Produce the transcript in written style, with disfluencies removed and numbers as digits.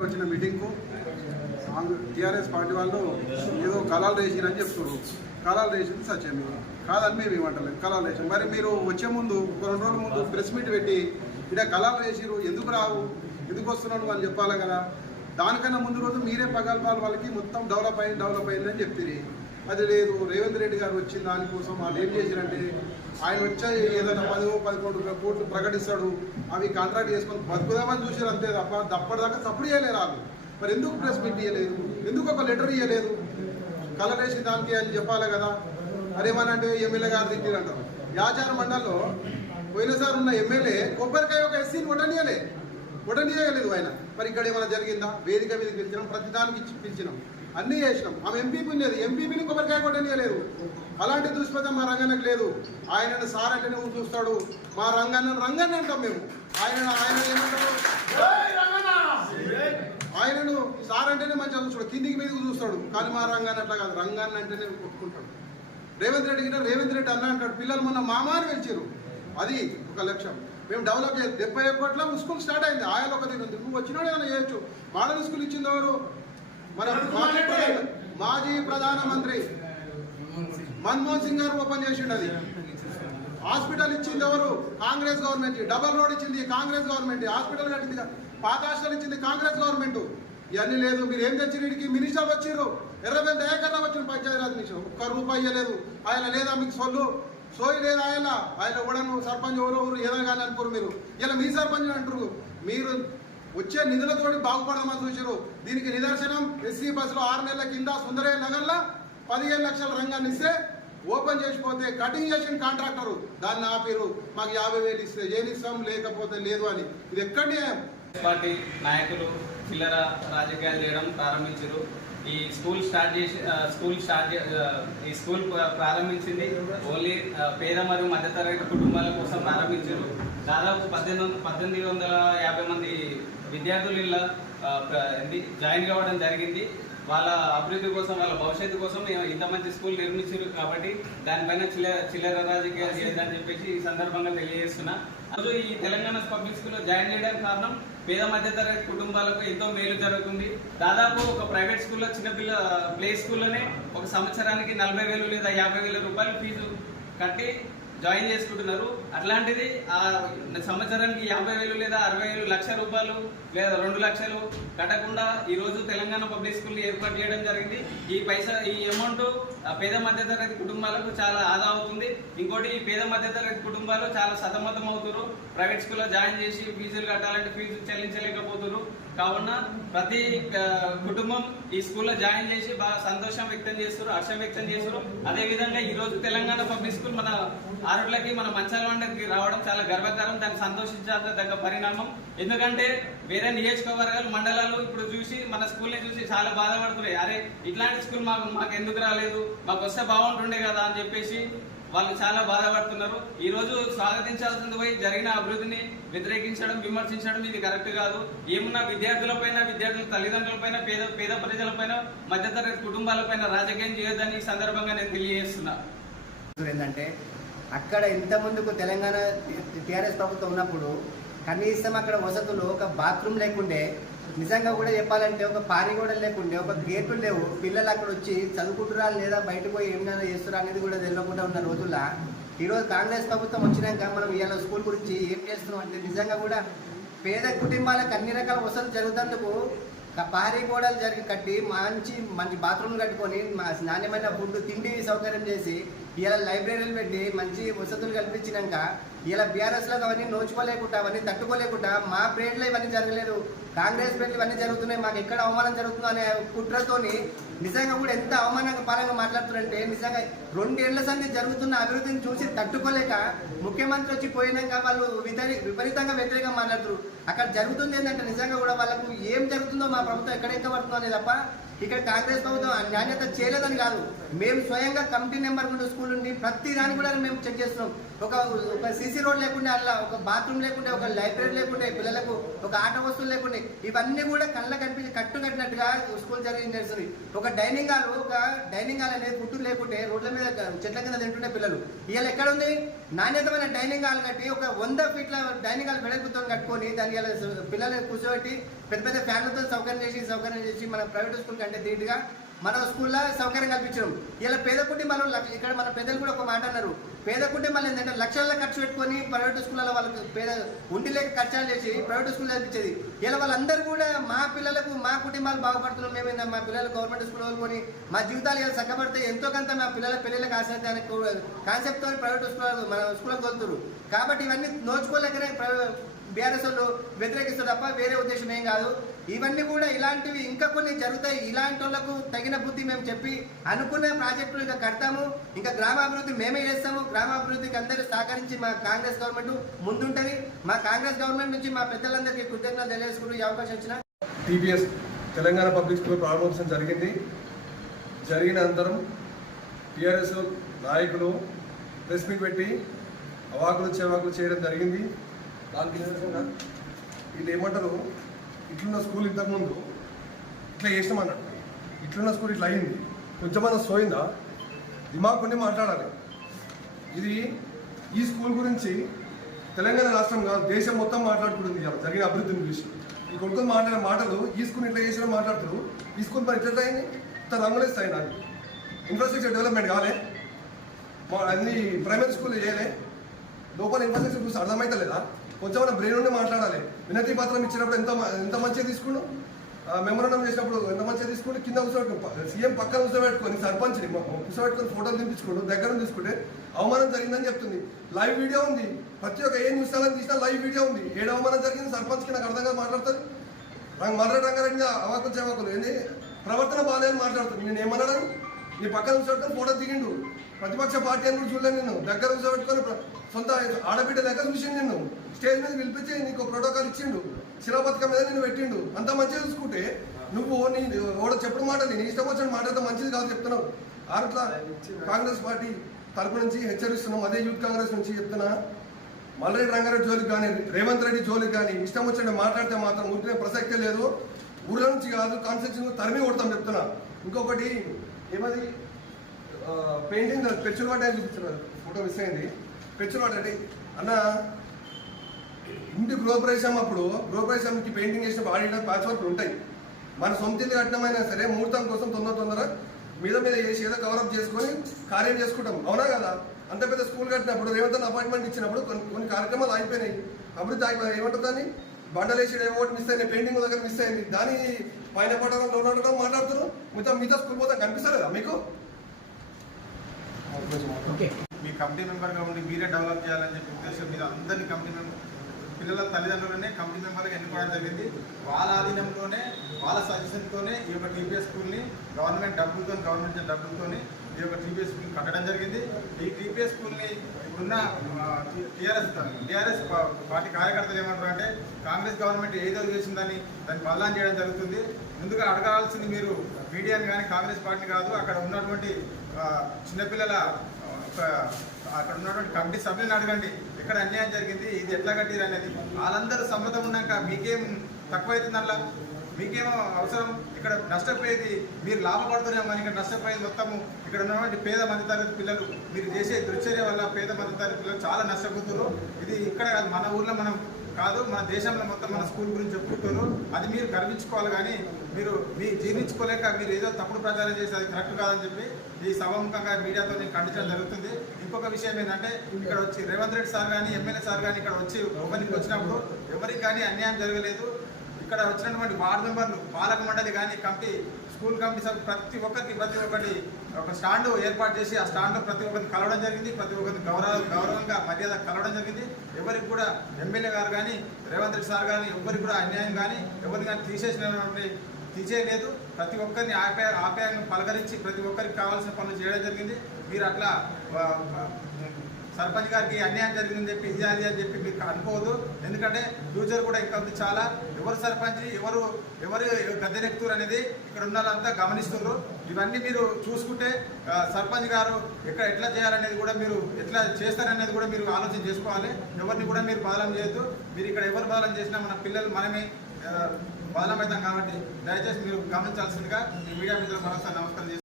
వచ్చిన మీటింగ్కు TRS party వాళ్ళు ఏదో కళాలు వేసిరని చెప్తున్నారు. కళాలు వేసింది సత్యం కాదని మేము ఏమంటలేదు. కళాలు వేసాం. మరి మీరు వచ్చే ముందు ఒక 2 రోజుల ముందు ప్రెస్ మీట్ పెట్టి ఇక్కడ కళాలు వేసిరు, ఎందుకు రావు, ఎందుకు వస్తున్నాడు అని చెప్పాలి కదా. దానికన్నా ముందు రోజు మీరే పగల్పాలు వాళ్ళకి మొత్తం డెవలప్ అయిందని చెప్తుంది. అది లేదు, రేవంత్ రెడ్డి గారు వచ్చిన దానికోసం వాళ్ళు ఏం చేశారంటే ఆయన వచ్చే ఏదైనా 10-11 కోట్లు ప్రకటిస్తాడు, అవి కాంట్రాక్ట్ చేసుకొని బతుకుదామని చూసారు అంతే తప్ప అప్పటిదాకా సపోర్ట్ చేయలేరు వాళ్ళు. మరి ఎందుకు ప్రెస్ మీట్ ఇవ్వలేదు, ఎందుకు ఒక లెటర్ ఇవ్వలేదు కలరేసి దానికి అని చెప్పాలి కదా. అదేమనంటే ఎమ్మెల్యే గారు తిట్టిరంటారు. యాచార మండలిలో పోయినసారి ఉన్న ఎమ్మెల్యే కొబ్బరికాయ ఒక ఎస్సీని ఒడనీయలేదు ఆయన. మరి ఇక్కడ ఏమైనా జరిగిందా? వేదిక మీద పిలిచినాం, ప్రతిదానికి పిలిచినాం, అన్నీ చేసినాం. ఆమె ఎంపీపీ లేదు, ఎంపీపీని కొబ్బరికాయ కొట్టనీయలేదు. అలాంటి దుష్పథం మా రంగన్నకు లేదు. ఆయనను సార్ అంటేనే చూస్తాడు, మా రంగన్న అంటాం మేము. ఆయన ఏమంటారు, ఆయనను సార్ అంటేనే మంచిగా చూస్తాడు, కిందికి మీదకి చూస్తాడు. కానీ మా రంగాన్ని అట్లా కాదు, రంగాన్ని అంటేనే కొట్టుకుంటాడు. రేవంత్ రెడ్డి అన్న అంటాడు. పిల్లలు మొన్న మామాని పిలిచారు, అది ఒక లక్ష్యం. మేము డెవలప్ చేయాలి. 71 స్కూల్ స్టార్ట్ అయింది. ఆయన ఒక దీని ఉంది, నువ్వు వచ్చినాడు ఏమైనా చేయొచ్చు. మోడల్ స్కూల్ ఇచ్చింది ఎవరు? మన మాజీ ప్రధానమంత్రి మన్మోహన్ సింగ్ గారు ఓపెన్ చేసిండు. అది హాస్పిటల్ ఇచ్చింది ఎవరు? కాంగ్రెస్ గవర్నమెంట్. డబల్ రోడ్ ఇచ్చింది కాంగ్రెస్ గవర్నమెంట్. హాస్పిటల్ కట్టింది పాత హాస్టల్ ఇచ్చింది కాంగ్రెస్ గవర్నమెంట్. ఇవన్నీ లేదు. మీరు ఏం తెచ్చినడికి మినిస్టర్లు వచ్చిర్రు, ఎర్రబెల్ దయాకర్ణ వచ్చిన పంచాయతీరాజ్ మినిస్టర్, ₹1 ఇవ్వలేదు. ఆయన లేదా మీకు సోయి లేదా? ఆయన ఓడను సర్పంచ్ ఎవరు ఏదో కానీ అనుకోరు. మీరు ఇలా మీ సర్పంచ్ అంటారు. మీరు వచ్చే నిధులతోటి బాగుపడదామని చూసారు. దీనికి నిదర్శనం ఎస్సీ బస్సులో 6 నెలల కింద సుందరయ్య నగర్లో 15 లక్షల రంగాన్ని ఇస్తే ఓపెన్ చేసిపోతే కటింగ్ చేసిన కాంట్రాక్టరు దాన్ని ఆపిరు. మాకు 50,000 ఇస్తే ఏనిస్తాం, లేకపోతే లేదు అని. ఇది ఎక్కడి పార్టీ నాయకులు చిల్లర రాజకీయాలు చేయడం ప్రారంభించారు. ఈ స్కూల్ ప్రారంభించింది ఓన్లీ పేద మరియు మధ్యతరగతి కుటుంబాల కోసం ప్రారంభించారు. దాదాపు 1850 మంది విద్యార్థులు ఇలా జాయిన్ కావడం జరిగింది. వాళ్ళ అభివృద్ధి కోసం, వాళ్ళ భవిష్యత్తు కోసం ఇంత మంచి స్కూల్ నిర్మించారు. కాబట్టి దానిపైన చిల్లర రాజకీయాలు చేయదని చెప్పేసి ఈ సందర్భంగా తెలియజేస్తున్నా. రోజు ఈ తెలంగాణ పబ్లిక్ స్కూల్లో జాయిన్ చేయడానికి కారణం పేద మధ్యతరగతి కుటుంబాలకు ఎంతో మేలు జరుగుతుంది. దాదాపు ఒక ప్రైవేట్ స్కూల్లో చిన్నపిల్ల ప్లే స్కూల్లోనే ఒక సంవత్సరానికి 40,000 లేదా 50,000 రూపాయలు ఫీజు కట్టి జాయిన్ చేసుకుంటున్నారు. అట్లాంటిది ఆ సంవత్సరానికి 50,000 లేదా 60,000 లక్ష రూపాయలు లేదా 2 లక్షలు కట్టకుండా ఈరోజు తెలంగాణ పబ్లిక్ స్కూల్ ఏర్పాటు చేయడం జరిగింది. ఈ అమౌంట్ పేద మధ్యతరగతి కుటుంబాలకు చాలా ఆదా అవుతుంది. ఇంకోటి, ఈ పేద మధ్యతరగతి కుటుంబాలు చాలా సతమతం అవుతారు. ప్రైవేట్ స్కూల్లో జాయిన్ చేసి ఫీజులు కట్టాలంటే ఫీజు చెల్లించలేకపోతారు. కావున ప్రతి కుటుంబం ఈ స్కూల్లో జాయిన్ చేసి బాగా సంతోషం వ్యక్తం చేస్తారు, హర్షం వ్యక్తం చేస్తారు. అదేవిధంగా ఈరోజు తెలంగాణ పబ్లిక్ స్కూల్ మన ఆరుట్లకి, మన మంచాలవాడకి రావడం చాలా గర్వకారం. దాన్ని సంతోషించదగ్గ పరిణామం. ఎందుకంటే వేరే నియోజకవర్గాలు, మండలాలు ఇప్పుడు చూసి మన స్కూల్ని చూసి చాలా బాధపడుతున్నాయి. అరే ఇట్లాంటి స్కూల్ మాకు ఎందుకు రాలేదు, మాకు వస్తే బాగుంటుండే కదా అని చెప్పేసి వాళ్ళు చాలా బాధపడుతున్నారు. ఈ రోజు స్వాగతించాల్సింది పోయి జరిగిన అభివృద్ధిని వ్యతిరేకించడం, విమర్శించడం ఇది కరెక్ట్ కాదు. ఏమున్నా విద్యార్థుల తల్లిదండ్రులపైన, పేద ప్రజలపైన, మధ్యతరగతి కుటుంబాలపైన రాజకీయం చేయొద్దని ఈ సందర్భంగా నేను తెలియజేస్తున్నా. ఏంటంటే అక్కడ ఇంత ముందుకు తెలంగాణ టీఆర్ఎస్ ప్రభుత్వం ఉన్నప్పుడు కనీసం అక్కడ వసతులు, ఒక బాత్రూమ్ లేకుండే, నిజంగా కూడా చెప్పాలంటే ఒక పానీ కూడా లేకుండే, ఒక గేట్లు లేవు. పిల్లలు అక్కడ వచ్చి చదువుకుంటురా లేదా బయటకు పోయి ఏమైనా చేస్తురా అనేది కూడా తెలియకుండా ఉన్న రోజుల్లో ఈరోజు కాంగ్రెస్ ప్రభుత్వం వచ్చినాక మనం ఇవాళ స్కూల్ గురించి ఏం చేస్తున్నాం అంటే నిజంగా కూడా పేద కుటుంబాలకు అన్ని రకాల వసతులు జరుగుతందుకు పారీ గోడలు కట్టి మంచి బాత్రూమ్లు కట్టుకొని నాణ్యమైన ఫుడ్, తిండి సౌకర్యం చేసి ఇలా లైబ్రరీలు పెట్టి మంచి వసతులు కల్పించినాక ఇలా బీఆర్ఎస్లో అవన్నీ నోచుకోలేకుండా, అవన్నీ తట్టుకోలేకుండా మా ప్రేడ్లో ఇవన్నీ జరగలేదు, కాంగ్రెస్ ప్రేడ్లు ఇవన్నీ జరుగుతున్నాయి, మాకు ఎక్కడ అవమానం జరుగుతుందో అనే కుట్రతోని నిజంగా కూడా ఎంత అవమానపరంగా మాట్లాడుతున్నారంటే నిజంగా 2 ఏళ్ల సంది జరుగుతున్న అభివృద్ధిని చూసి తట్టుకోలేక ముఖ్యమంత్రి వచ్చి పోయినాక వాళ్ళు విపరీతంగా వ్యతిరేకంగా మాట్లాడుతున్నారు. అక్కడ జరుగుతుంది ఏంటంటే నిజంగా కూడా వాళ్ళకు ఏం జరుగుతుందో మా ప్రభుత్వం ఎక్కడెక్క పడుతుందో అనేది తప్ప ఇక్కడ కాంగ్రెస్ ప్రభుత్వం నాణ్యత చేయలేదని కాదు. మేము స్వయంగా కమిటీ నెంబర్ ఉండే స్కూల్ నుండి ప్రతి దాన్ని కూడా మేము చెక్ చేస్తున్నాం. ఒక సీసీ రోడ్ లేకుండా, అలా ఒక బాత్రూమ్ లేకుంటే, ఒక లైబ్రరీ లేకుంటే, పిల్లలకు ఒక ఆట వస్తువులు లేకుంటే, ఇవన్నీ కూడా కళ్ళ కనిపించి కట్టినట్టుగా స్కూల్ జరిగి నడుస్తుంది. ఒక డైనింగ్ హాల్ అనేది ఫుడ్ లేకుంటే రోడ్ల మీద చెట్ల కింద తింటుండే పిల్లలు. ఇవాళ ఎక్కడ ఉంది? నాణ్యతమైన డైనింగ్ హాల్ కట్టి ఒక 100 ఫీట్ల డైనింగ్ హాల్ వెడల్పుతో కట్టుకొని దాన్ని పిల్లలు కూర్చోబెట్టి పెద్ద పెద్ద ఫ్యాన్లతో సౌకర్యం చేసి మన ప్రైవేట్ స్కూల్ కంటే ధీటుగా మన స్కూల్లో సౌకర్యం కల్పించడం. ఇలా పేద కుటుంబాలు ఇక్కడ మన పెద్దలు కూడా ఒక మాట అన్నారు, పేద కుటుంబాలు ఏంటంటే లక్షల్లో ఖర్చు పెట్టుకొని ప్రైవేట్ స్కూళ్ళలో వాళ్ళకి ఉండి లేక ఖర్చాలు చేసి ప్రైవేట్ స్కూల్ చదివించేది. ఇలా వాళ్ళందరూ కూడా మా పిల్లలకు మా కుటుంబాలు బాగుపడుతున్నాం, మేము మా పిల్లలు గవర్నమెంట్ స్కూల్ వదులుకొని మా జీవితాలు ఇలా చక్కబడితే ఎంతో కొంత మా పిల్లల పెళ్ళిళ్ళకి ఆశ్రయించే కాన్సెప్ట్తో ప్రైవేట్ స్కూల్ మన స్కూల్కి వెళ్తున్నారు. కాబట్టి ఇవన్నీ నోచుకోలేకనే బీఆర్ఎస్ వాళ్ళు వ్యతిరేకిస్తారు తప్ప వేరే ఉద్దేశం ఏం కాదు. ఇవన్నీ కూడా ఇలాంటివి ఇంకా కొన్ని జరుగుతాయి. ఇలాంటి వాళ్ళకు తగిన బుద్ధి మేము చెప్పి అనుకున్న ప్రాజెక్టులు ఇంకా కడతాము. ఇంకా గ్రామాభివృద్ధి మేమే చేస్తాము. గ్రామాభివృద్ధికి అందరూ సహకరించి మా కాంగ్రెస్ గవర్నమెంట్ ముందుంటుంది. మా కాంగ్రెస్ గవర్నమెంట్ నుంచి మా పెద్దలందరికీ కృతజ్ఞతలు తెలియజేసుకుంటూ ఈ అవకాశం ఇచ్చిన టీబీఎస్ తెలంగాణ పబ్లిక్ స్కూల్ ప్రారంభోత్సవం జరిగిన అనంతరం టీఆర్ఎస్ నాయకులు ప్రెస్ మీట్ పెట్టి అవాకులు చెవాకులు చేయడం జరిగింది. దానికి వీళ్ళు ఏమంటారు, ఇట్లున్న స్కూల్ ఇంతకుముందు ఇట్లా చేసినామన్నాడు, ఇట్లున్న స్కూల్ ఇట్లా అయింది, కొంచెమన్నా సోయిందా? దిమాగ్ కొన్ని మాట్లాడాలి. ఇది ఈ స్కూల్ గురించి తెలంగాణ రాష్ట్రం కాదు, దేశం మొత్తం మాట్లాడుకుంటుంది జరిగిన అభివృద్ధిని చూసి. ఈ కొడుకులు మాట్లాడిన మాటలు ఈ స్కూల్ ఇట్లా చేసిన మాట్లాడుతారు. ఈ స్కూల్ మరి ఇట్లా అయింది, ఇంత రంగులేస్తాయి. నాకు ఇన్ఫ్రాస్ట్రక్చర్ డెవలప్మెంట్ కావాలి, అన్ని ప్రైమరీ స్కూల్ చేయలే, లోపల ఇన్ఫ్రాస్ట్రక్చర్ చూసి అర్థమైతలేదా? కొంచెం బ్రెయిన్ ఉండి మాట్లాడాలి. వినతి పత్రం ఇచ్చినప్పుడు ఎంత మంచిగా తీసుకుండు, మెమోరాండం చేసినప్పుడు ఎంత మంచిగా తీసుకుంటే కింద కూర్చోబెట్టుకుని సీఎం పక్కన కూర్చోబెట్టుకొని సర్పంచ్ని కూర్చోబెట్టుకొని ఫోటోలు తీపించుకోండు, దగ్గర తీసుకుంటే అవమానం జరిగిందని చెప్తుంది. లైవ్ వీడియో ఉంది, ప్రతి ఒక్క ఏ న్యూస్ ఛానల్ తీసినా లైవ్ వీడియో ఉంది. ఏడు అవమానం జరిగింది సర్పంచ్కి నాకు అర్థం కాదు మాట్లాడుతుంది. మర్ర రంగారెడ్డి అవాకులు చెవాకులు ఏంది ప్రవర్తన బాగాలేదని మాట్లాడుతుంది. నేను ఏమన్నాను, నీ పక్కన కూర్చోబెట్టుకొని ఫోటో దిగిండు, ప్రతిపక్ష పార్టీ అని కూడా చూడలేదు. నిన్ను దగ్గర కూర్చోబెట్టుకొని సొంత ఆడబిడ్డ లెక్క చూసిండు. నిన్ను స్టేజ్ మీద పిలిపించి నీకు ప్రోటోకాల్ ఇచ్చిండు, శిలాపథకం మీద నిన్ను పెట్టిండు. అంత మంచిగా చూసుకుంటే నువ్వు చెప్పిన మాట నీ ఇష్టం వచ్చిన మాట్లాడితే మంచిది కాదు చెప్తున్నావు. అట్లా కాంగ్రెస్ పార్టీ తరపు నుంచి హెచ్చరిస్తున్నాం. అదే యూత్ కాంగ్రెస్ నుంచి చెప్తున్నా, మల్రెడ్డి రంగారెడ్డి జోలికి కానీ రేవంత్ రెడ్డి జోలికి కానీ ఇష్టం వచ్చినట్టు మాట్లాడితే మాత్రం ఉంటే ప్రసక్తే లేదు. ఊళ్ళ నుంచి కాదు కాన్స్టిట్యూషన్ తరిమి కొడతాం చెప్తున్నా. ఇంకొకటి ఏమది పెయింటింగ్ పెచ్చులు వాటి అని చూపించారు, ఫోటో మిస్ అయింది. పెచ్చులు వాటి అంటే అన్న ఇంటి గృహప్రవేశం అప్పుడు గృహప్రవేశంకి పెయింటింగ్ చేసినప్పుడు ఆడిన ప్యాచ్ వర్క్లు ఉంటాయి. మన సొంత ఇల్లు కట్టమైనా సరే ముహూర్తం కోసం తొందర మీద చేసి ఏదో కవరప్ చేసుకొని కార్యం చేసుకుంటాం, అవునా కదా? అంత పెద్ద స్కూల్ కట్టినప్పుడు రేవంత్ అపాయింట్మెంట్ ఇచ్చినప్పుడు కొన్ని కార్యక్రమాలు అయిపోయినాయి, అభివృద్ధి అయిపోయి ఏమంటుందని బండలేసి ఓటు మిస్ అయింది, పెయింటింగ్ దగ్గర మిస్ అయింది, దాని పైన పడడం లోన్ మాట్లాడుతున్నారు. మిగతా స్కూల్ పోతే కనిపిస్తలేదా మీకు? మీ కమిటీ మెంబర్గా ఉండి మీరే డెవలప్ చేయాలని చెప్పి ఉద్దేశం మీద అందరినీ కమిటీ మెంబర్ పిల్లల తల్లిదండ్రులనే కమిటీ మెంబర్గా ఎన్నుకోవడం జరిగింది. వాళ్ళ ఆధీనంలోనే వాళ్ళ సజెషన్తోనే ఈ యొక్క టీపీఎస్ స్కూల్ని గవర్నమెంట్ డబ్బులతోని ఈ యొక్క టీపీఎస్ స్కూల్ కట్టడం జరిగింది. ఈ టీపీఎస్ స్కూల్ని ఇప్పుడున్న టీఆర్ఎస్ పార్టీ కార్యకర్తలు ఏమంటారు అంటే, కాంగ్రెస్ గవర్నమెంట్ ఏదో చేసిందని దాన్ని బదలాం చేయడం జరుగుతుంది. ముందుగా అడగాల్సింది మీరు మీడియాని కానీ కాంగ్రెస్ పార్టీని కాదు, అక్కడ ఉన్నటువంటి చిన్నపిల్లల అక్కడ ఉన్నటువంటి కమిటీ సభ్యులను అడగండి, ఎక్కడ అన్యాయం జరిగింది, ఇది ఎట్లా కట్టిరు అనేది. వాళ్ళందరూ సమ్మతం ఉన్నాక మీకేం తక్కువైతుంది, అలా మీకేమో అవసరం. ఇక్కడ నష్టపోయేది మీరు లాభపడుతున్నాం కానీ ఇక్కడ నష్టపోయేది మొత్తము ఇక్కడ ఉన్నటువంటి పేద మధ్యతరగతి పిల్లలు. మీరు చేసే దుశ్చర్య వల్ల పేద మధ్యతరగతి పిల్లలు చాలా నష్టపోతున్నారు. ఇది ఇక్కడ కాదు, మన ఊర్లో మనం కాదు, మన దేశంలో మొత్తం మన స్కూల్ గురించి చెప్పుకుంటారు. అది మీరు గర్వించుకోవాలి, కానీ మీరు జీర్ణించుకోలేక మీరు ఏదో తప్పుడు ప్రచారం చేసి అది కరెక్ట్ కాదని చెప్పి ఈ సభాముఖంగా మీడియాతో నేను ఖండించడం జరుగుతుంది. ఇంకొక విషయం ఏంటంటే, ఇక్కడ వచ్చి రేవంత్ రెడ్డి సార్ కానీ ఎమ్మెల్యే సార్ కానీ ఇక్కడ వచ్చి ఓపెనింగ్ వచ్చినప్పుడు ఎవరికి కానీ అన్యాయం జరగలేదు. ఇక్కడ వచ్చినటువంటి వార్డు మెంబర్లు, పాలక మండలి కానీ కమిటీ, స్కూల్ కమిటీ సభ్యులు ప్రతి ఒక్కటి ఒక స్టాండ్ ఏర్పాటు చేసి ఆ స్టాండ్లో ప్రతి ఒక్కరిని కలవడం జరిగింది. ప్రతి ఒక్కరిని గౌరవంగా మర్యాద కలవడం జరిగింది. ఎవరికి కూడా ఎమ్మెల్యే గారు కానీ రేవంత్ రెడ్డి సార్ కానీ ఎవరికి కూడా అన్యాయం కానీ ఎవరిని కానీ తీసేయలేదు. ప్రతి ఒక్కరిని ఆప్యాయంగా పలకరించి ప్రతి ఒక్కరికి కావాల్సిన పనులు చేయడం జరిగింది. మీరు అట్లా సర్పంచ్ గారికి అన్యాయం జరిగిందని చెప్పి ఇది అని చెప్పి మీకు అనుకోవద్దు. ఎందుకంటే ఫ్యూచర్ కూడా ఇంకా ఉంది చాలా. ఎవరు సర్పంచ్ ఎవరు గద్దెనెక్కుతారు అనేది ఇక్కడ ఉన్న వాళ్ళంతా గమనిస్తున్నారు. ఇవన్నీ మీరు చూసుకుంటే సర్పంచ్ గారు ఎట్లా చేయాలనేది కూడా మీరు ఎట్లా చేస్తారనేది కూడా మీరు ఆలోచన చేసుకోవాలి. ఎవరిని కూడా మీరు బదలం చేయొద్దు. మీరు ఇక్కడ ఎవరు బదలం చేసినా మన పిల్లలు మనమే బదలమవుతాం కాబట్టి దయచేసి మీరు గమనించాల్సిందిగా మీ మీడియా మిత్రులు మరొకసారి నమస్కారం చేస్తున్నాను.